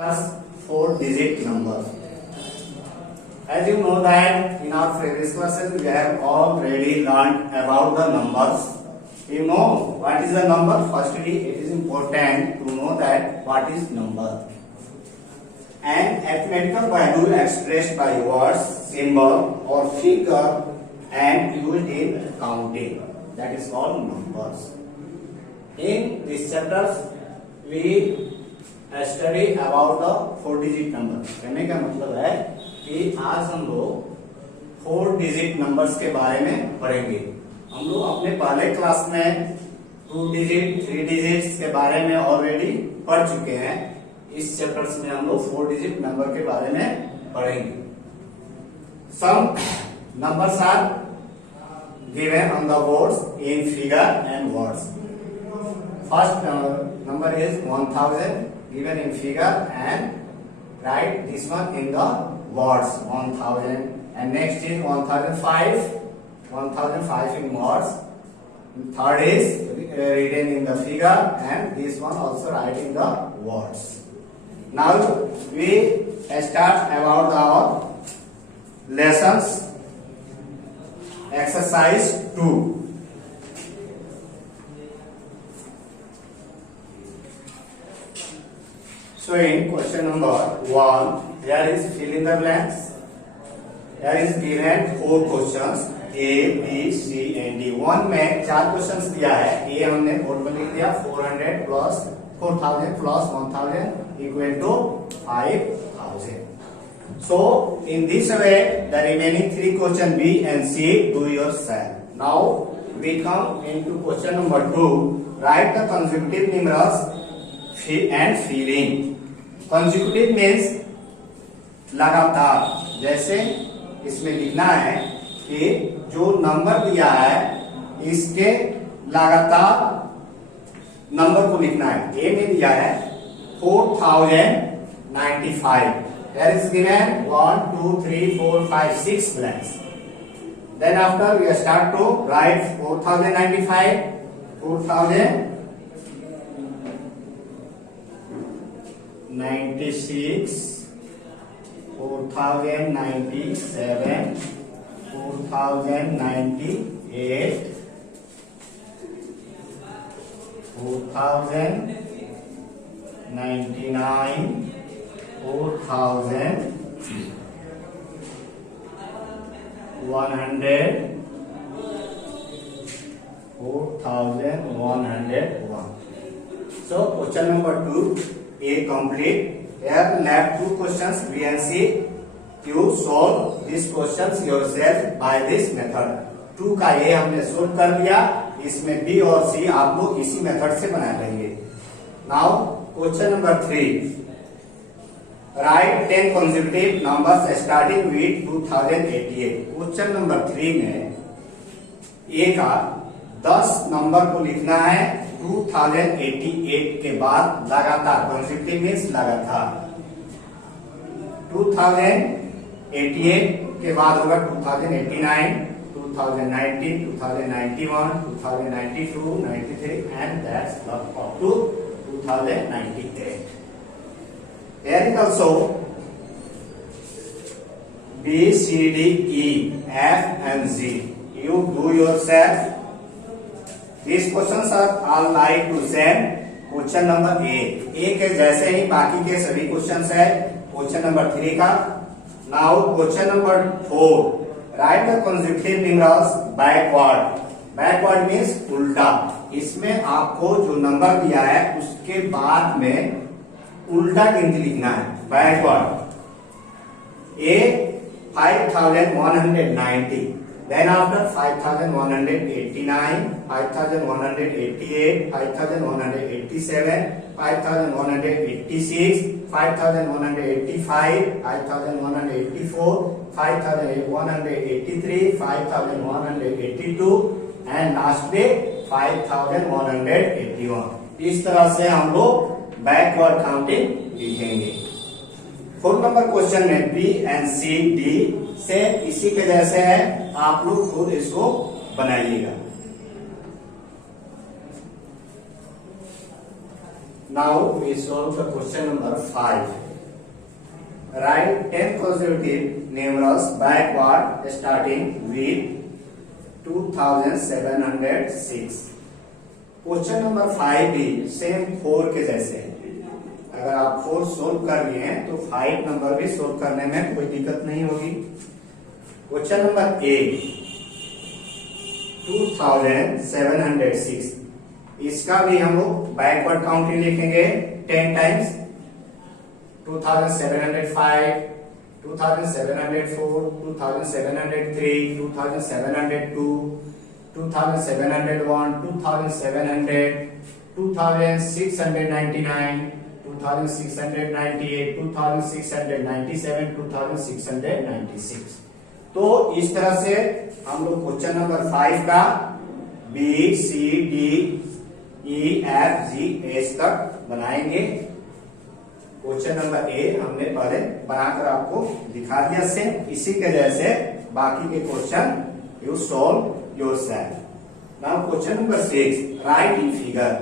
4-digit number. As you know that in our previous classes we have already learned about the numbers. You know what is the number? Firstly, it is important to know that what is number. An arithmetical value expressed by words, symbol or figure and used in counting. That is called numbers. In this chapter we study about the 4-digit number. कहने का मतलब है कि आज हम लोग 4-digit numbers के बारे में पढ़ेंगे. हम लोग अपने पहले क्लास में 2-digit, 3-digits के बारे में ऑलरेडी पढ़ चुके हैं. इस चैप्टर्स में हम लोग 4-digit नंबर के बारे में पढ़ेंगे. Some numbers are given on the boards in figure and words. First number is 1000 given in figure and write this one in the words 1000, and next is 1005 in words. Third is written in the figure and this one also write in the words. Now we start about our lessons. Exercise 2. So in question number 1, here is fill in the blanks. Here is given 4 questions A, B, C and D. 1 में 4 questions दिया है. A हमने board पर लिख दिया 400 plus 4000 plus 1000 equal to 5000. So in this way the remaining 3 questions B and C do yourself. Now we come into question number 2. Write the consecutive numerals and filling. Consecutive means लगातार. जैसे इसमें लिखना है कि जो नंबर दिया है इसके लगातार नंबर को लिखना है. ए में दिया है 4095. There is given 1, 2, 3, 4, 5, 6 blanks. Then after we start to write 4095, 4096, 4097, 4098, 4099, 4100, 4101. So question number 2 A complete. Here left 2 questions B and C. You solve these questions yourself by this method. 2 का A हमने solve कर लिया. इसमें B और C आप लोग इसी method से बना लेंगे. Now question number 3. Write 10 consecutive numbers starting with 2088. Question number 3 में A का 10 नंबर को लिखना है 2088 के बाद लगातार. consecutive means लगातार. 2088 के बाद होगा 2089, 2090, 2091, 2092, 93 and that's up to 2098. There is also B, C, D, E, F and Z. You do yourself. These questions are all like to same. Question number A. A के जैसे ही बाकी के सभी questions है. Question number 3 का. Now question number 4. Write the consecutive numerals backward. Backward means उल्टा. इसमें आपको जो नंबर दिया है उसके बाद में उल्टा गिनती लिखना है. Backward. A 5190. Then after 5189, 5188, 5187, 5186, 5185, 5184, 5183, 5182 and last day 5181. इस तरह से हम लोग बैकवर्ड काउंटिंग लिखेंगे. 4 नंबर क्वेश्चन में बी एंड सी डी से इसी के जैसे है. आप लोग खुद इसको बनाइएगा. Now we solve the question number 5. Write 10 consecutive numerals backward starting with 2706. Question number 5 भी सेम 4 के जैसे है। अगर आप 4 सोल्व कर लिए हैं तो 5 नंबर भी सोल्व करने में कोई दिक्कत नहीं होगी। क्वेश्चन नंबर 8 2706, इसका भी हम लोग बैकवर्ड काउंटिंग लिखेंगे 10 टाइम्स। 2705, 2704, 2703, 2702, 2701, 2700, 2699, 2698, 2697, 2696। तो इस तरह से हम लोग क्वेश्चन नंबर 5 का B C D E F G H तक बनाएंगे। क्वेश्चन नंबर ए हमने पहले बनाकर आपको दिखा दिया सेम, इसी के जैसे बाकी के question you solve yourself. Now question number 6, right in figure.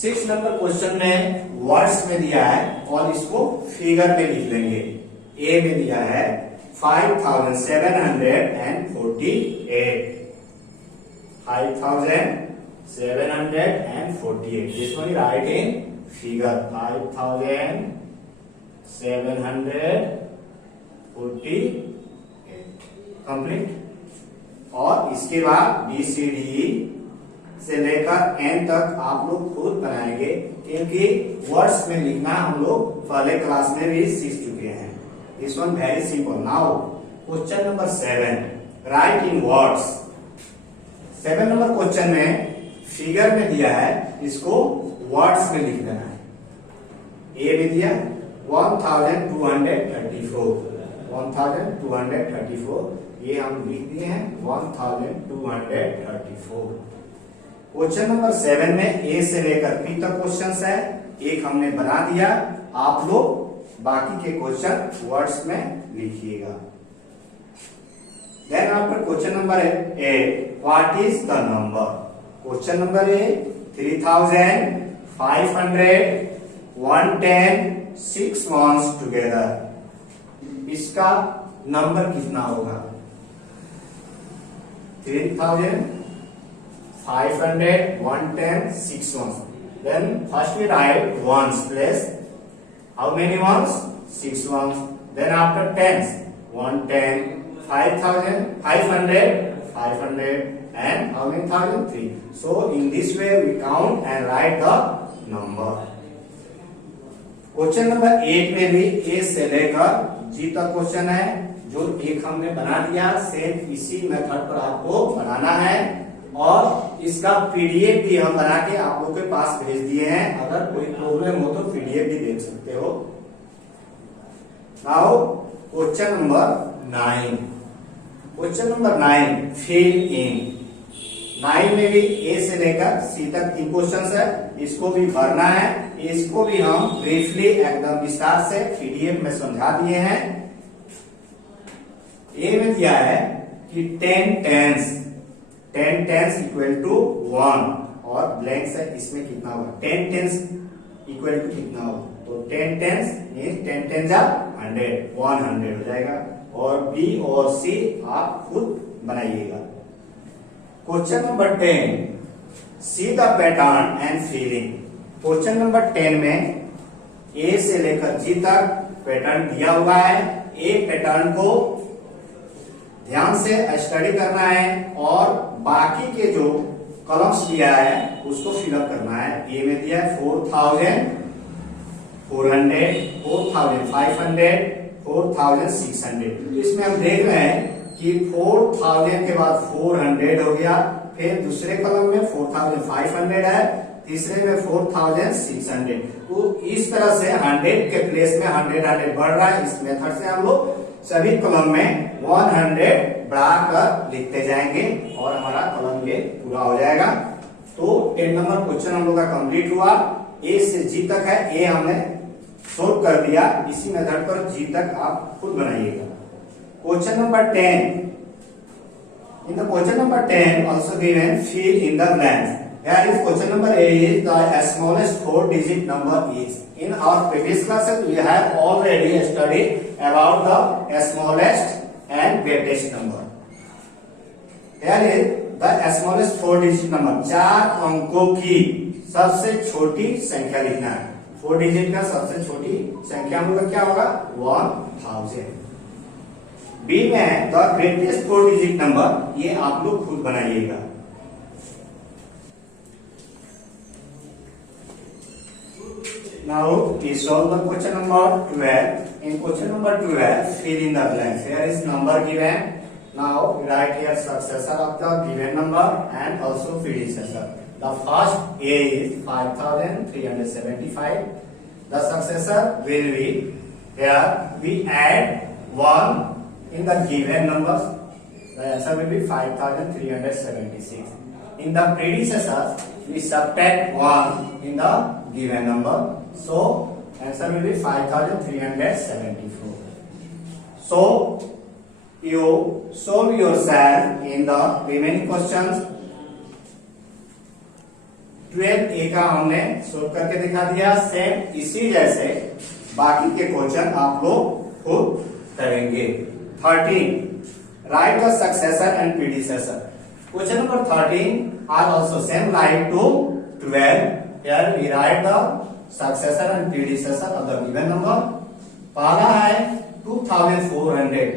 6 number question में वर्ड्स में दिया है और इसको फिगर में लिख लेंगे। ए में दिया है 5748, 5748। This one is right in figure 5748 complete. और इसके बाद बी सी डी से लेकर एन तक आप लोग खुद बनाएंगे, क्योंकि वर्ड्स में लिखना हम लोग पहले क्लास में भी सीख चुके हैं। This one very simple. Now question number 7, right in words. 7 number question में फिगर में दिया है, इसको वर्ड्स में लिख देना है। ए में दिया 1234, ये हम लिख दिए हैं 1234। क्वेश्चन नंबर 7 में ए से लेकर पी तक क्वेश्चंस है, एक हमने बना दिया। आप लोग बाकी के क्वेश्चन वर्ड्स में लिखिएगा। Then after question number 8, what is the number. Question number 8 3500 110 6 ones together, इसका नंबर कितना होगा। 3500 110 6 ones। Then first we write ones place. How many ones? 6 ones. Then after tens, 110, 5000, 500, and how many thousand? 3. So in this way we count and write the number. Question number 8 में भी ए से लेकर जी तक question है, जो एक हमने बना दिया। सेम इसी मेथड पर आपको बनाना है और इसका पीडीएफ भी हम बना के आप लोगों के पास भेज दिए हैं। अगर कोई प्रॉब्लम हो तो पीडीएफ भी देख सकते हो। Now question number 9, fill in. 9 में भी ए से लेकर सी तक 3 क्वेश्चंस है, इसको भी भरना है। इसको भी हम ब्रीफली एकदम विस्तार से पीडीएफ में समझा दिए हैं। ए में दिया है कि 10 tens इक्वल टू 1 और ब्लैंक से इसमें कितना होगा। 10 tens इक्वल टू कितना होगा, तो 10 tens मींस 10 tens are 100 हो जाएगा। और बी और सी आप खुद बनाइएगा। Question number 10, see the pattern and feeling. Question number 10 में ए से लेकर जी तक पैटर्न दिया हुआ है। ए पैटर्न को ध्यान से स्टडी करना है और बाकी के जो कॉलम्स दिया है उसको फिलअप करना है। ए में दिया है 4000, 400, 4500, 4600। तो इसमें हम देख रहे हैं कि 4000 के बाद 400 हो गया, फिर दूसरे कॉलम में 4500 है, तीसरे में 4600। तो इस तरह से 100 के प्लेस में 100 बढ़ रहा है। इस मेथड से हम लोग सभी कॉलम में 100 बढ़ाकर लिखते जाएंगे और हमारा कॉलम ये पूरा हो जाएगा। तो 10 नंबर क्वेश्चन हम लोग का कंप्लीट हुआ। ए से जी तक है, ए हमने सोल्व कर दिया। इसी मेथड पर जी तक आप खुद बनाइएगा। Question number 10, in the question number 10 also given fill in the blanks, Here is question number A is the smallest 4-digit number is. In our previous classes, we have already studied about the smallest and greatest number. Here is the smallest 4-digit number. 4 अंकों की सबसे छोटी संख्या लिखना है. 4 digit का सबसे छोटी संख्या हम लोग क्या होगा 1000. बी में द ग्रेटेस्ट 4 डिजिट नंबर, ये आप लोग खुद बनाइएगा. Now we solve the question number 12. In question number 12, fill in the blanks. Here is number given. Now write here successor of the given number and also predecessor. The first A is 5375. The successor will be, here we add 1 in the given numbers. The answer will be 5376. In the predecessor, we subtract 1 in the given number. So answer will be 5374. So you solve yourself in the remaining questions. 12A का हमने solve करके दिखा दिया. Same इसी जैसे बाकी के question आप लोग खुद करेंगे. 13. Write the successor and predecessor. Question number 13 are also same like to 12. Here we write the successor and predecessor of the given number. पहला है 2400.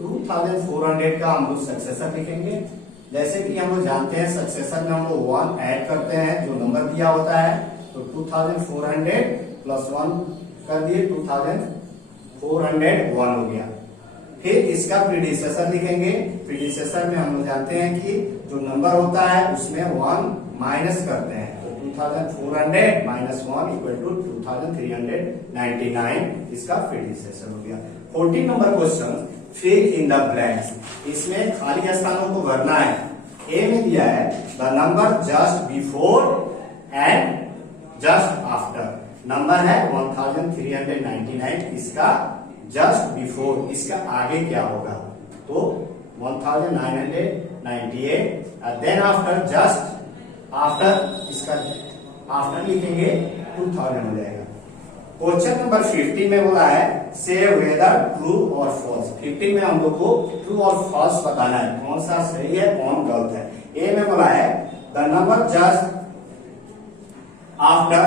2400 का हम लोग सक्सेसर लिखेंगे. जैसे कि हम लोग जानते हैं सक्सेसर में हम लोग 1 ऐड करते हैं जो नंबर दिया होता है. तो 2400 प्लस 1 कर दिए 2401 हो गया. फिर इसका प्रीडिसेसर लिखेंगे. प्रीडिसेसर में हम लोग जानते हैं कि जो नंबर होता है उसमें 1 माइनस करते हैं. 2400 माइनस 1 इक्वल टू 2399 इसका प्रीडिसेसर हो गया. 14 number question fill in the blanks. इसमें खाली स्थानों को भरना है. ए में दिया है the number just before and just after. Number है 1399. इसका जस्ट बिफोर, इसका आगे क्या होगा तो 1998. देन आफ्टर जस्ट आफ्टर, इसका आफ्टर लिखेंगे 2000 हो जाएगा. क्वेश्चन नंबर 15 में बोला है से वेदर ट्रू और फॉल्स. 15 में हम लोग को ट्रू और फॉल्स बताना है, कौन सा सही है कौन गलत है. ए में बोला है the number just after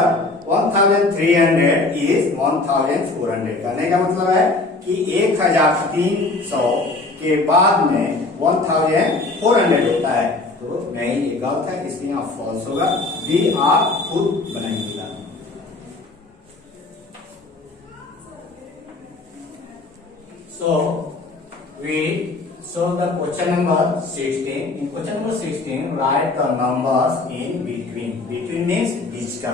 1300 is 1400. कहने का मतलब है कि 1300 के बाद में 1400 होता है. तो नहीं, ये गलत है, इसलिए आप फॉल्स होगा. बी आप खुद बनाइएगा. So we solve the question number 16. In question number 16, write the numbers in between. Between means बीच का.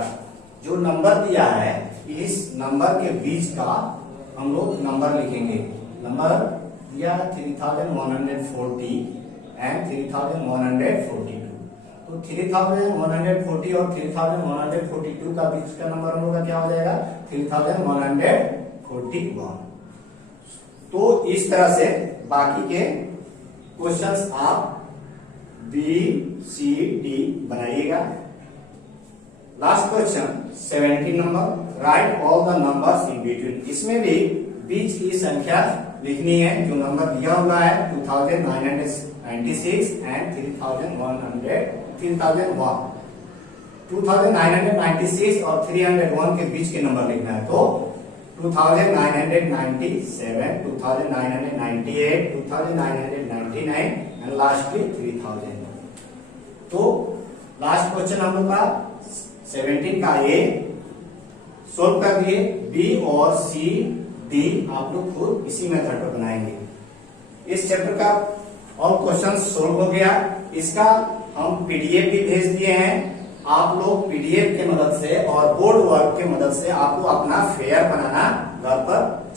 जो नंबर दिया है इस नंबर के बीच का हम लोग नंबर लिखेंगे. नंबर दिया 3140 एंड 3142. तो 3140 और 3142 का बीच का नंबर हम लोग का क्या हो जाएगा 3141. तो इस तरह से बाकी के क्वेश्चंस आप बी सी डी बनाइएगा. Last question 17 number right all the numbers in between. इसमें भी बीच की संख्या लिखनी है. जो नंबर दिया हुआ है 2996 एंड 3001. 2996 और 301 के बीच के नंबर लिखना है. तो 2997, 2998, 2999 एंड लास्टली 3000. तो लास्ट क्वेश्चन हम लोग का 17 का ए सोल्व कर दिए. बी और सी डी आप लोग खुद इसी मेथड पर बनाएंगे. इस चैप्टर का और क्वेश्चन सोल्व हो गया. इसका हम पीडीएफ भी भेज दिए हैं. आप लोग पीडीएफ के मदद से और बोर्ड वर्क के मदद से आप लोग अपना फेयर बनाना घर पर